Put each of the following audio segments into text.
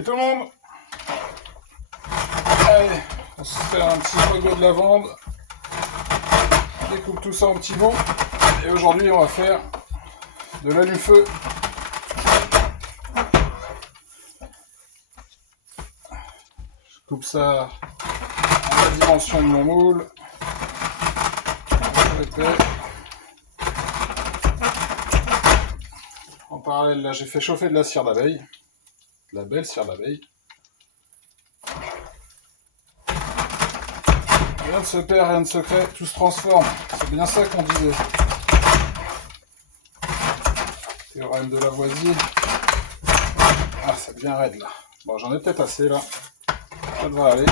Salut tout le monde. Allez, on se fait un petit ragoût de lavande. On découpe tout ça en petits bouts. Et aujourd'hui, on va faire de l'allume-feu. Je coupe ça à la dimension de mon moule. En parallèle, là, j'ai fait chauffer de la cire d'abeille. De la belle cire d'abeille. Rien ne se perd, rien ne se crée, tout se transforme. C'est bien ça qu'on disait. Théorème de Lavoisier. Ah, ça devient raide là. Bon, j'en ai peut-être assez là. Ça devrait aller.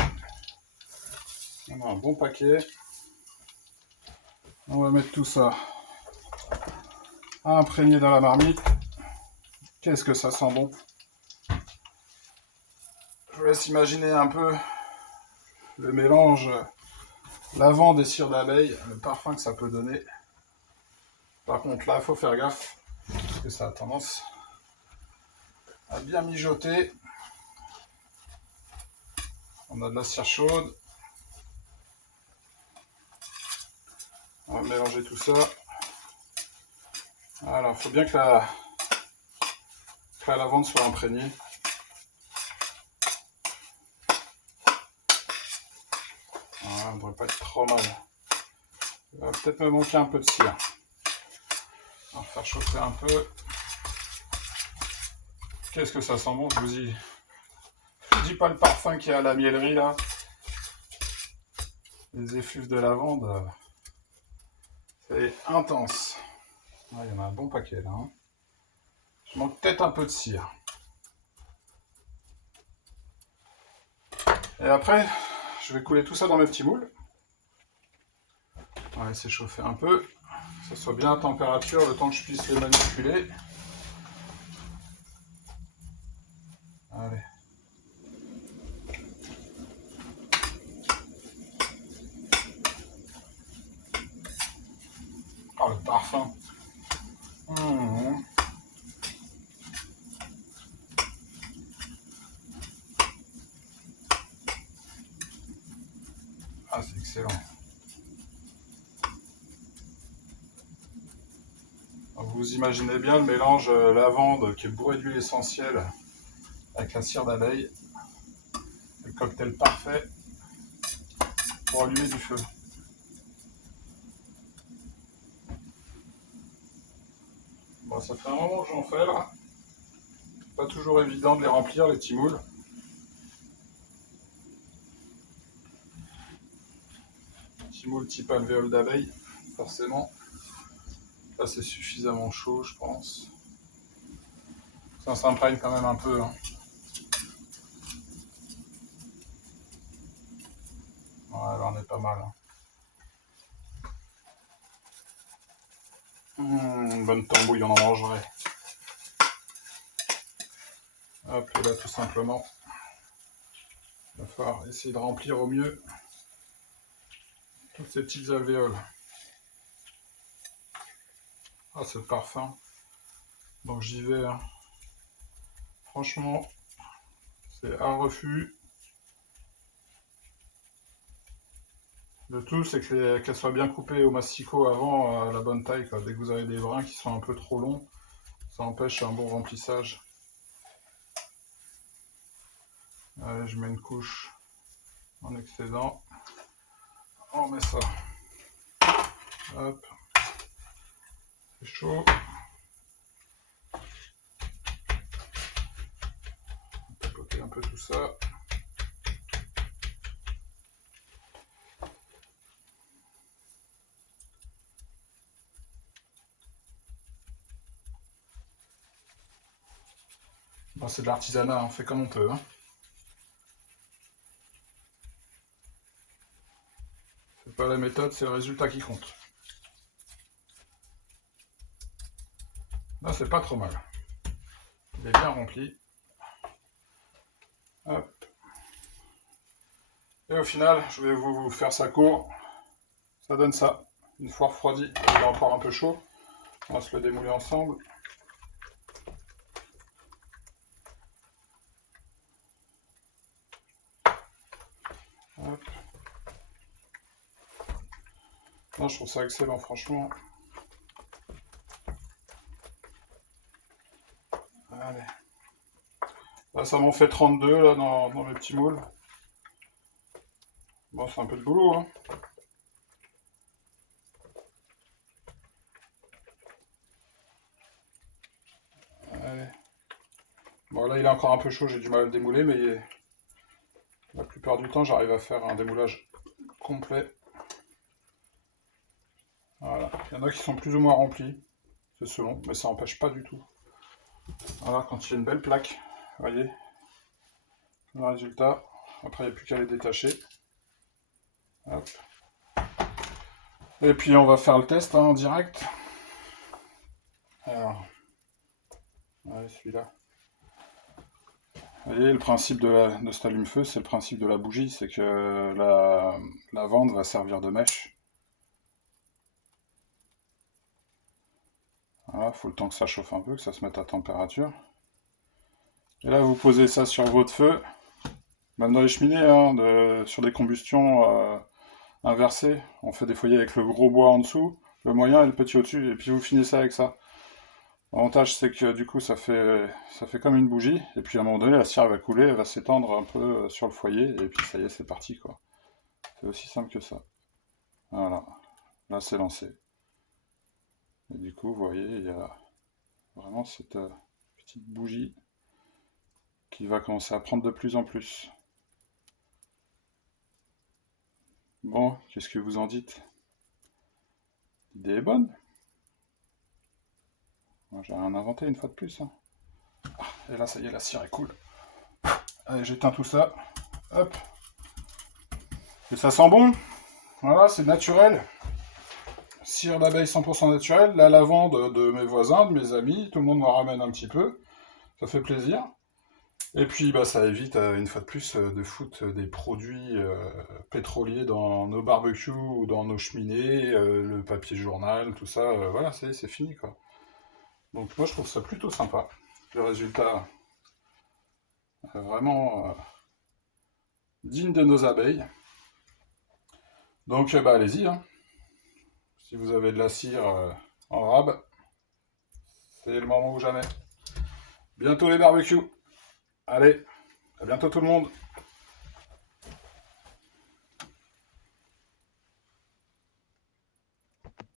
On a un bon paquet. On va mettre tout ça à imprégner dans la marmite. Qu'est-ce que ça sent bon. Je vous laisse imaginer un peu le mélange lavande et cire d'abeille, le parfum que ça peut donner. Par contre là, il faut faire gaffe, parce que ça a tendance à bien mijoter. On a de la cire chaude. On va mélanger tout ça. Alors, il faut bien que la lavande soit imprégnée. Voilà, ça ne devrait pas être trop mal. Il va peut-être me manquer un peu de cire. On va faire chauffer un peu. Qu'est-ce que ça sent bon, je vous dis pas le parfum qu'il y a à la miellerie là. Les effluves de lavande, c'est intense. Ah, il y en a un bon paquet là. Hein. Je manque peut-être un peu de cire. Et après, je vais couler tout ça dans mes petits moules. On va laisser chauffer un peu, que ça soit bien à température, le temps que je puisse les manipuler. Allez. Oh, le parfum. Mmh. Ah, c'est excellent. Vous imaginez bien le mélange lavande qui est bourré d'huile essentielle avec la cire d'abeille. Le cocktail parfait pour allumer du feu. Bon, ça fait un moment que j'en fais là. Pas toujours évident de les remplir, les petits moules. Petit moule type alvéole d'abeille, forcément. Là, c'est suffisamment chaud, je pense. Ça s'imprègne quand même un peu. Hein. Voilà, on est pas mal. Hein. Bonne tambouille, on en mangerait. Hop, et là, tout simplement, il va falloir essayer de remplir au mieux toutes ces petites alvéoles. Ah, ce parfum. Donc j'y vais. Hein. Franchement, c'est un refus. Le tout, c'est qu'elle soit bien coupée au masticot avant, à la bonne taille. Quoi. Dès que vous avez des brins qui sont un peu trop longs, ça empêche un bon remplissage. Allez, je mets une couche en excédent. On met ça. Hop. C'est chaud. On va tapoter un peu tout ça. Bon, c'est de l'artisanat, on fait comme on peut. Hein. C'est pas la méthode, c'est le résultat qui compte. Là, c'est pas trop mal. Il est bien rempli. Hop. Et au final, je vais vous faire ça court. Ça donne ça. Une fois refroidi, il est encore un peu chaud. On va se le démouler ensemble. Hop. Non, je trouve ça excellent, franchement. Allez. Là, ça m'en fait 32 là, dans mes petits moules. Bon, c'est un peu de boulot, hein. Allez. Bon, là, il est encore un peu chaud, j'ai du mal à le démouler, mais la plupart du temps, j'arrive à faire un démoulage complet. Voilà. Il y en a qui sont plus ou moins remplis, c'est selon, mais ça n'empêche pas du tout. Voilà, quand il y a une belle plaque, vous voyez, le résultat. Après, il n'y a plus qu'à les détacher. Hop. Et puis, on va faire le test hein, en direct. Alors, ouais, celui-là. Vous voyez, le principe de cet allume-feu, c'est le principe de la bougie, c'est que la vente va servir de mèche. Voilà, faut le temps que ça chauffe un peu, que ça se mette à température. Et là, vous posez ça sur votre feu, même dans les cheminées, hein, sur des combustions inversées. On fait des foyers avec le gros bois en dessous, le moyen et le petit au-dessus, et puis vous finissez avec ça. L'avantage, c'est que du coup, ça fait comme une bougie, et puis à un moment donné, la cire va couler, elle va s'étendre un peu sur le foyer, et puis ça y est, c'est parti, quoi. C'est aussi simple que ça. Voilà, là c'est lancé. Et du coup, vous voyez, il y a vraiment cette petite bougie qui va commencer à prendre de plus en plus. Bon, qu'est-ce que vous en dites? L'idée est bonne. Moi, j'ai rien inventé une fois de plus. Hein. Et là, ça y est, la cire est cool. Allez, j'éteins tout ça. Hop. Et ça sent bon. Voilà, c'est naturel. Cire d'abeille 100% naturelle. La lavande de mes voisins, de mes amis. Tout le monde m'en ramène un petit peu. Ça fait plaisir. Et puis, bah, ça évite, une fois de plus, de foutre des produits pétroliers dans nos barbecues ou dans nos cheminées, le papier journal, tout ça. Voilà, c'est fini, quoi. Donc moi, je trouve ça plutôt sympa. Le résultat, vraiment digne de nos abeilles. Donc, bah, allez-y, hein. Si vous avez de la cire en rab, c'est le moment ou jamais. Bientôt les barbecues. Allez, à bientôt tout le monde.